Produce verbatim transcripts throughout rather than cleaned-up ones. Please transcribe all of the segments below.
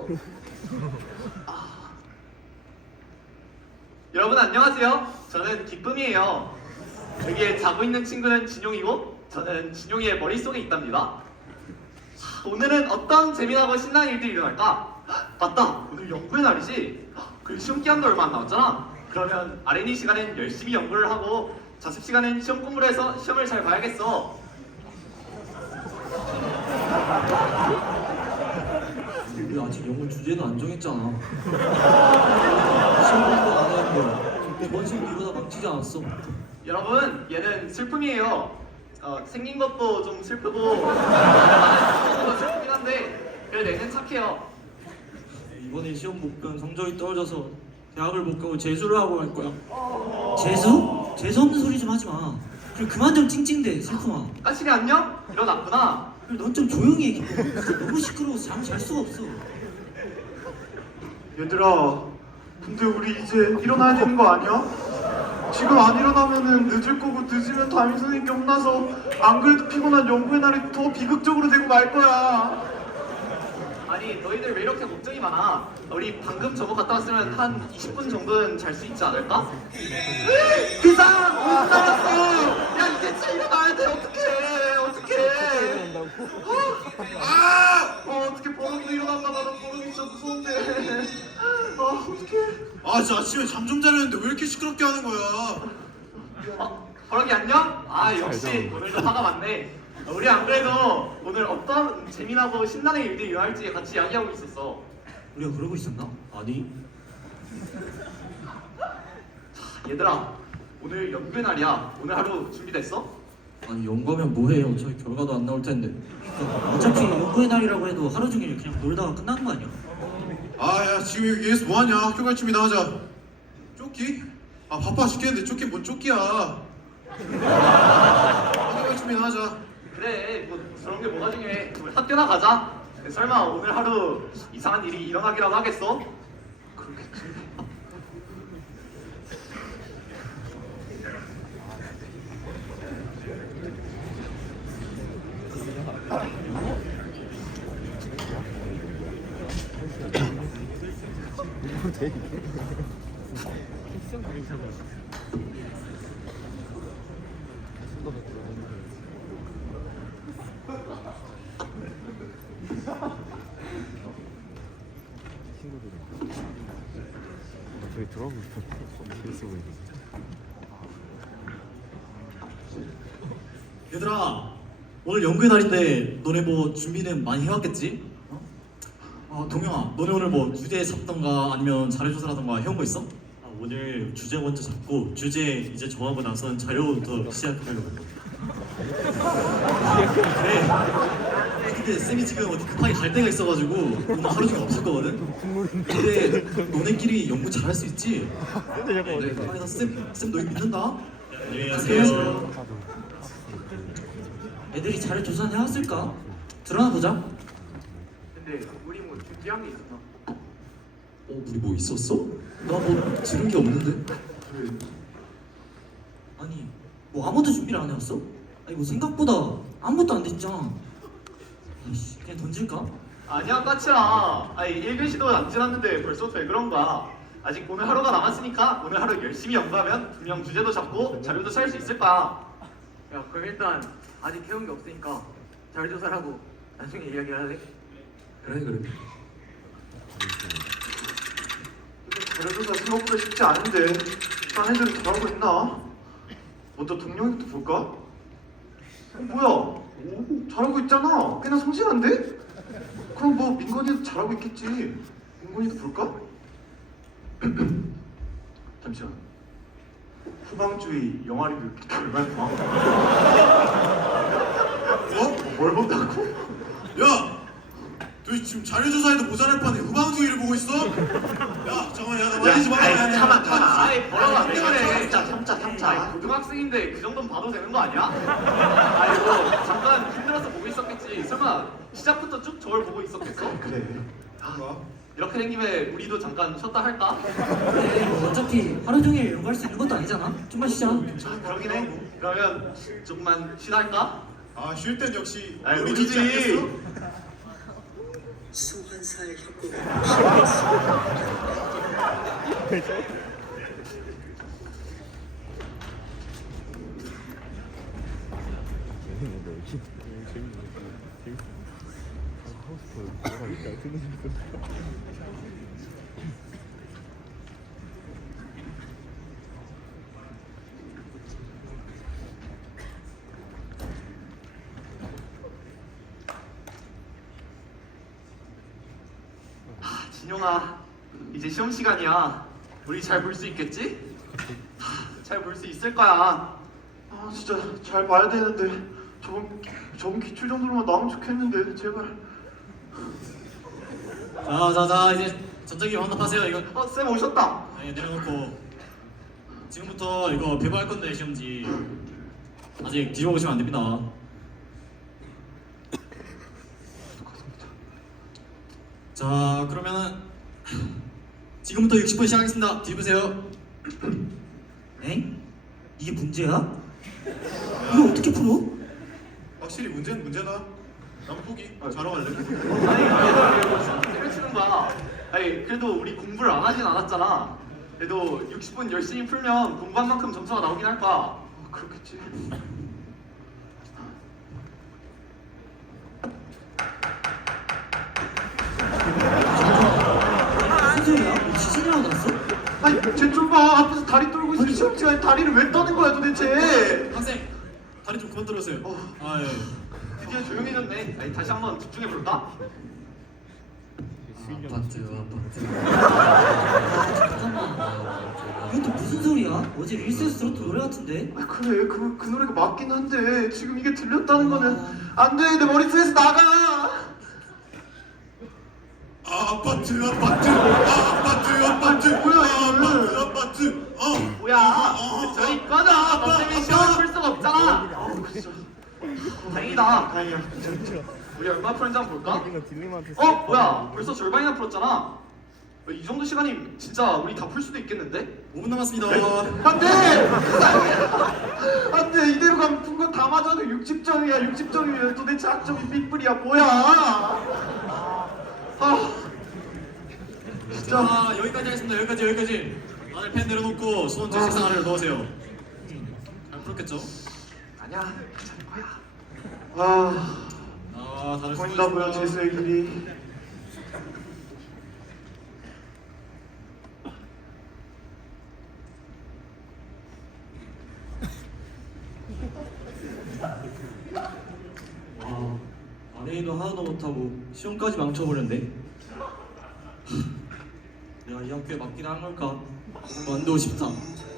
여러분 안녕하세요. 저는 기쁨이에요. 여기에 자고 있는 친구는 진용이고 저는 진용이의 머릿속에 있답니다. 오늘은 어떤 재미나고 신나는 일들이 일어날까? 맞다! 오늘 연구의 날이지? 그리고 시험 기한도 얼마 안 남았잖아. 그러면 알앤이 시간엔 열심히 연구를 하고 자습 시간엔 시험 공부를 해서 시험을 잘 봐야겠어. 우리 아직 연구 주제는 안 정했잖아. 시험 공부 안 하는 거야. 이번 시험 이러다 망치지 않았어. 여러분 얘는 슬픔이에요. 어, 생긴 것도 좀 슬프고 생긴 슬프긴 한데 그래도 얘는 착해요. 이번에 시험 목표는 성적이 떨어져서 대학을 못 가고 재수를 하고 할 거야. 재수? 재수 없는 소리 좀 하지 마. 그리고 그만 좀 찡찡대, 슬픔아. 까칠이 안녕? 일어났구나. 넌 좀 조용히 해, 기쁨아. 진짜 너무 시끄러워서 잠 잘 수가 없어. 얘들아, 근데 우리 이제 일어나야 되는 거 아니야? 지금 안 일어나면은 늦을 거고 늦으면 담임 선생님께 혼나서 안 그래도 피곤한 연구의 날이 더 비극적으로 되고 말 거야. 아니 너희들 왜 이렇게 걱정이 많아? 우리 방금 저거 갔다 왔으면 한 이십 분 정도는 잘 수 있지 않을까? 비상! 오 분 남았어! 야 이제 진짜 일어나야 돼! 어떡해! 어떡해! 어? 아! 어 어떡해 버럭이도 일어났나 봐. 나 버럭이 진짜 무서운데. 아 어떡해. 아, 진짜 아침에 잠 좀 자려는데 왜 이렇게 시끄럽게 하는 거야? 어? 버럭이 안녕? 아 역시 오늘도 화가 많네. 우리 안 그래도 오늘 어떤 재미나고 신나는 일들이 일어날지 같이 이야기하고 있었어. 우리가 그러고 있었나? 아니, 얘들아 오늘 연구의 날이야. 오늘 하루 준비됐어? 아니 연구하면 뭐해? 어차피 결과도 안 나올 텐데. 어차피 연구의 날이라고 해도 하루 종일 그냥 놀다가 끝나는 거 아니야? 아, 야, 지금 여기에서 뭐하냐? 학교 갈 준비나 하자. 쪼끼? 아, 바빠 죽겠는데 쪼끼 뭔 쪼끼야? 학교 갈 준비나 하자. 그래 뭐 그런 게 뭐가 중요해. 우리 학교나 가자. 설마 오늘 하루 이상한 일이 일어나기라도 하겠어? 그렇겠지. 저기 들어가고 있어 보이네. 얘들아, 오늘 연구의 날인데 너네 뭐 준비는 많이 해왔겠지? 어? 아, 동영아, 너네 오늘 뭐 주제 잡던가 아니면 자료조사라던가 해온 거 있어? 아, 오늘 주제 먼저 잡고 주제 이제 정하고 나서는 자료부터 시작하려고. 그래. 근데 쌤이 지금 어디 급하게 갈 데가 있어가지고 오늘 하루 종일 없을 거거든? 근데 너네끼리 연구 잘할 수 있지? 근데 자꾸 네, 그래서 쌤, 쌤 너희 믿는다? 안녕히 가세요. 애들이 자료 조사는 해왔을까? 드러나 보자. 근데 우리 뭐 준비한 게 있었나? 어, 우리 뭐 있었어? 나 뭐 들은 게 없는데? 아니, 뭐 아무도 준비를 안 해왔어? 아니, 뭐 생각보다 아무것도 안 됐잖아. 아이씨, 그냥 던질까? 아니야 까칠아. 아니 일 교시도 안 지났는데 벌써부터 왜 그런 거야? 아직 오늘 하루가 남았으니까 오늘 하루 열심히 연구하면 분명 주제도 잡고 자료도 찾을 수 있을 거야. 야 그럼 일단 아직 해온 게 없으니까 자료조사를 하고 나중에 이야기를 할래? 그래 그래. 자료조사 생각보다 쉽지 않은데 딴 애들은 잘하고 있나? 먼저 동영이부터 볼까? 어, 뭐야? 오, 잘하고 있잖아. 꽤나 성실한데? 그럼 뭐 민건이도 잘하고 있겠지. 민건이도 볼까? 잠시만. 후방주의 영화리뷰 얼마나 봐? 어? 뭘 본다고? 야! 너 지금 자료조사에도 모자랄 판에 후방주의를 보고 있어? 야, 잠깐만, 야, 나 말리지 마. 아이 참아 참아. 아이 버려라 왜 내가 그래? 참자, 참자, 참자. 아이 고등학생인데 그 정도는 봐도 되는 거 아니야? 아이고 잠깐 힘들어서 보고 있었겠지. 설마 시작부터 쭉 저걸 보고 있었겠어? 그래. 뭔가? 이렇게 된 김에 우리도 잠깐 쉬었다 할까? 그래, 뭐 어차피 하루 종일 연구할 수 있는 것도 아니잖아. 좀만 쉬자. 아, 그러긴 해. 그러면 조금만 쉬다 할까? 아, 쉴 땐 역시 아이, 우리 우리지. 좋지 않겠어? 소환사의 협곡을 시작했습니다. 아, 진용아, 이제 시험 시간이야. 우리 잘 볼 수 있겠지? 잘 볼 수 있을 거야. 아 진짜 잘 봐야 되는데 저번 저번 기출 정도로만 나오면 좋겠는데 제발. 자자자 이제 전자기 환납하세요. 이거 어, 쌤 오셨다. 아니, 내려놓고 지금부터 이거 배부할 건데 시험지 아직 뒤집어 보시면 안 됩니다. 자 그러면은 지금부터 육십 분 시작하겠습니다. 뒤집으세요. 엥? 이게 문제야? 이거 어떻게 풀어? 확실히 문제는 문제다. 난 포기. 자러 갈래. 아니, 그래도 시험 때려치는 거야. 아니, 그래도 우리 공부를 안 하진 않았잖아. 그래도 육십 분 열심히 풀면 공부한 만큼 점수가 나오긴 할 거야. 아, 그렇겠지. 무슨 소리야? 너 지진이라고 났어? 아니 쟤좀 봐. 앞에서 다리 떨고 있어. 시험 시간에 다리를 왜 떠는 거야 도대체? 학생 다리 좀 그만 들어주세요. 어. 아 예. 드디어 조용해졌네. 아니, 다시 한번 집중해 볼까? 아파트 아파트. 이건 또 무슨 소리야? 어제 릴스에서 들었던 노래 같은데? 아, 그래 그, 그 노래가 맞긴 한데 지금 이게 들렸다는 거는 안 돼. 내 머릿속에서 나가. 아, 아파트 아파트 아, 아파트 아파트 뭐야, 아, 이거는? 아파트 아파트 어 뭐야? 어, 어, 저리 어. 꺼져. 너 때문에 시험을 풀 수가 없잖아. 아우 진짜. 다행이다. 다행이야. 진짜, 진짜. 우리 얼마 풀었는지 한번 볼까? 이거 딜님한테 어? 뭐야? 벌써 절반이나 풀었잖아. 어, 이 정도 시간이면 진짜 우리 다 풀 수도 있겠는데? 오 분 남았습니다. 안돼. 안돼. 이대로 가면 푼거 다 맞아도 육십 점이야. 육십 점이면 도대체 학점이 삐뿔이야. 뭐야? 아 진짜. 자 여기까지 하겠습니다. 여기까지 여기까지. 다들 펜 내려놓고 손 제 책상 아래로 넣으세요. 잘 풀었겠죠? 아니야, 괜찮을 거야. 아 아 다들 보인다 보여 수고하셨습니다. 재수의 길이. 아, 연예인도 하나도 못하고 시험까지 망쳐버렸네. 내가 이 학교에 맞긴 한 걸까? 완도 싶다.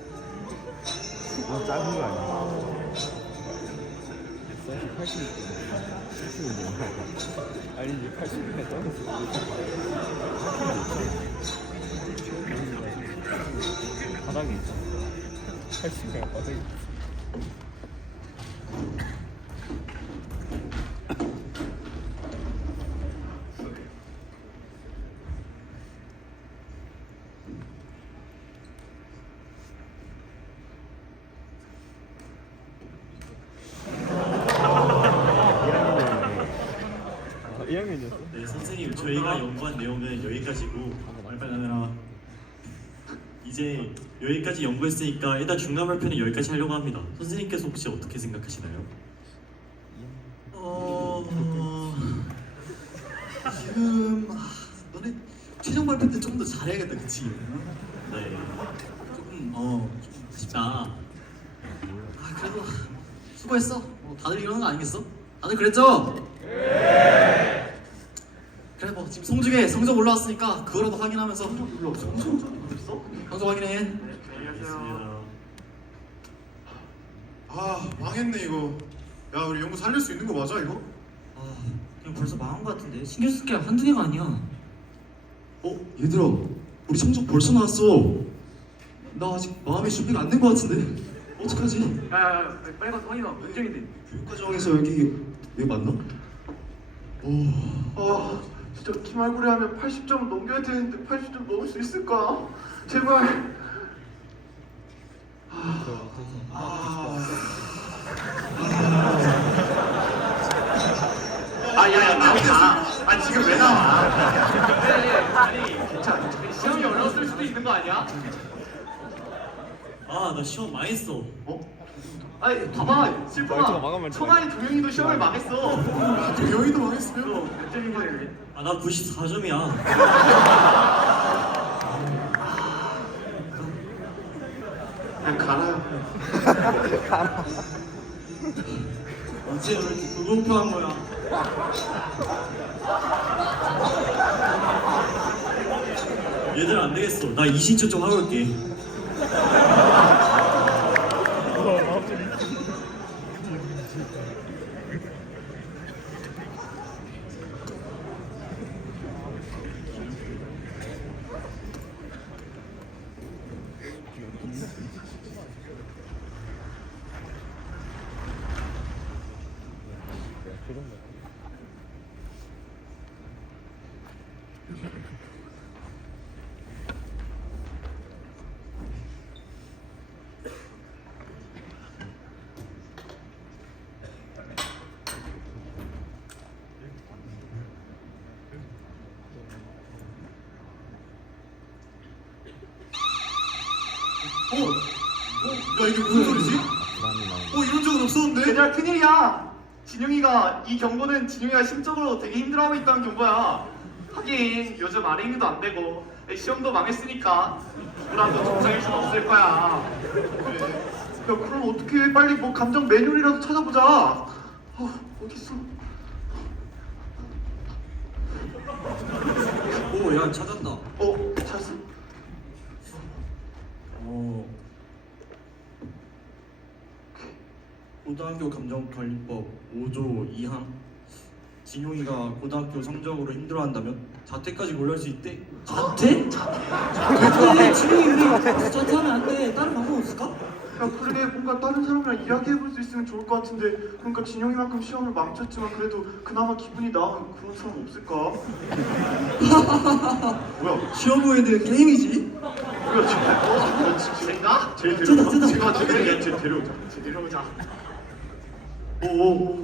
이거 작은 거 아니야? 팔십 팔십은 뭐야? 아니지 팔십에 떨어졌어. 바닥에 있잖아. 팔십에 바닥에 있어. 일 학년이었어? 네 선생님 저희가 연구한 내용은 여기까지고 빨리빨리 하느라. 이제 여기까지 연구했으니까 일단 중간 발표는 여기까지 하려고 합니다. 선생님께서 혹시 어떻게 생각하시나요? 어 지금 아, 너네 최종 발표 때 조금 더 잘해야겠다, 그치? 네. 조금 어좀 아쉽다. 아 그래도 수고했어. 뭐 다들 이러는 거 아니겠어? 다들 그랬죠? 네. 그래 뭐 지금 성적에 성적 올라왔으니까 그거라도 확인하면서 성적 올라왔어. 성적 올라왔어? 성적 확인해. 알겠습니다. 아 망했네 이거. 야 우리 연구 살릴 수 있는 거 맞아 이거? 아, 그냥 벌써 망한 것 같은데? 신경 쓸 게 한두 개가 아니야. 어 얘들아 우리 성적 벌써 나왔어. 나 아직 마음의 준비가 안 된 거 같은데 어떡하지? 야야야, 빨리 가서 확인해. 몇 점인데? 교육과정에서 여기 여기 맞나? 오. 아 진짜 기말고래 하면 팔십 점을 넘겨야 되는데 팔십 점 넘을 수 있을까? 제발. 아, 야, 야, 나오지 마. 아, 지금 이게 왜 나와? 그래, 아니, 괜찮아. 시험이 어려웠을 수도 있는 거 아니야? 아, 나 시험 망했어. 어? 아니, 봐봐, 말투가 실프가 마감할 줄 청아이 동영이도 시험을 망했어. 여의도 망했으면 몇 점인 거야 그래? 아, 나 구십사 점이야. 그냥 가라. 어째 이렇게 불공평한 거야? 얘들아, 안 되겠어. 나 이신청 좀 하고 올게. 어? 어? 야 이게 무슨 소리지? 어 이런 적은 없었는데? 얘들아, 큰일이야. 진용이가, 이 경고는 진용이가 심적으로 되게 힘들어하고 있다는 경고야. 하긴 요즘 아랭이도 안 되고 시험도 망했으니까 누구라도 정상일 순 없을 거야. 그래. 야 그럼 어떻게 빨리 뭐 감정 매뉴얼이라도 찾아보자. 어 어딨어? 오, 야 찾았다. 어 찾았어? 어. 고등학교 감정관리법 오조 이항. 진용이가 고등학교 성적으로 힘들어한다면 자퇴까지 고려할 수 있대. 자퇴? 자퇴? 진용이 우리 가서 자퇴하면 안 돼. 다른 방법 없을까? 야 그래 뭔가 다른 사람이랑 이야기해볼 수 있으면 좋을 것 같은데 그러니까 진영이만큼 시험을 망쳤지만 그래도 그나마 기분이 나은 그런 사람 없을까? 뭐야? 시험 후에는 게임이지. 뭐야 지금? 어? 쟤인가? 쟤 데려오자. 쟤다, 쟤다. 제가 쟤 쟤 데려오자. 쟤 내려오자. 오오.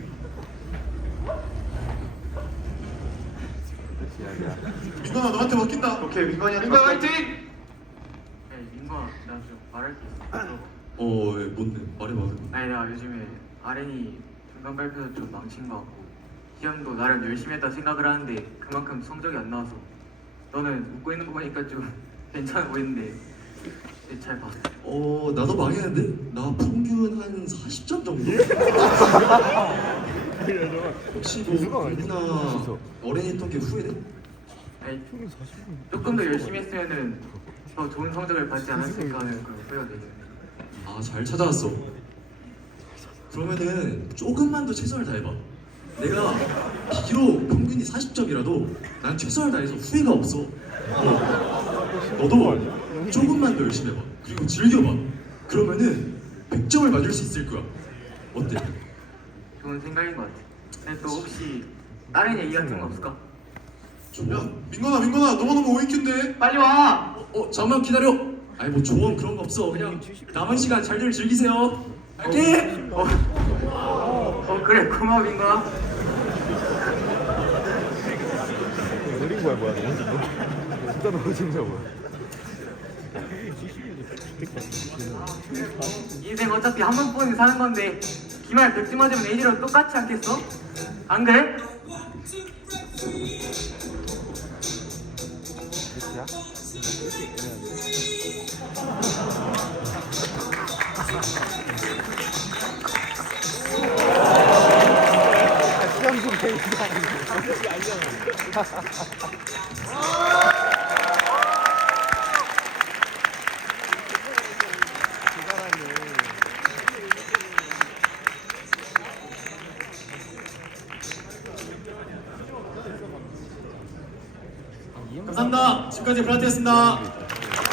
민건아 너한테 맡긴다. 오케이 민건이한테 민건 맡겨. 화이팅! 야 민구야 나 좀 말할 게 있어. 어, 왜, 뭔데? 말해봐. 아니 나 요즘에 아렌이 중간 발표도 좀 망친 거 같고 시험도 나름 열심히 했다 생각을 하는데 그만큼 성적이 안 나와서 너는 웃고 있는 거 보니까 좀 괜찮아 보이는데 잘 봐. 어, 나도 망했는데? 나 평균 한 사십 점 정도? 혹시 뭐 공부나 어린했던 게 후회돼? 아니 조금 더 열심히 했으면은 더 좋은 성적을 받지 않았을까 하는 그런 후회가 되네. 아, 잘 찾아왔어. 그러면은 조금만 더 최선을 다해봐. 내가 비록 평균이 사십 점이라도 난 최선을 다해서 후회가 없어. 어. 너도 조금만 더 열심히 해봐. 그리고 즐겨봐. 그러면은 백 점을 맞을 수 있을 거야. 어때? 좋은 생각인 것 같아. 근데 또 혹시 다른 얘기 같은 거 없을까? 야 민건아 민건아 너가 너무 오이큐인데. 빨리 와! 어, 어, 잠만 기다려. 아니 뭐 조언 그런 거 없어. 그냥 남은 시간 잘들 즐기세요. 갈게. 어, 어 그래 고마워 민구야. 노린 거야 뭐야 너? 진짜 노린 거야 뭐야? 인생 어차피 한 번뿐이 사는 건데 기말 백지 맞으면 에이지랑 똑같지 않겠어? 안 그래? 끝이야? 시험 좀 배우자. 감사합니다. 지금까지 브라티였습니다.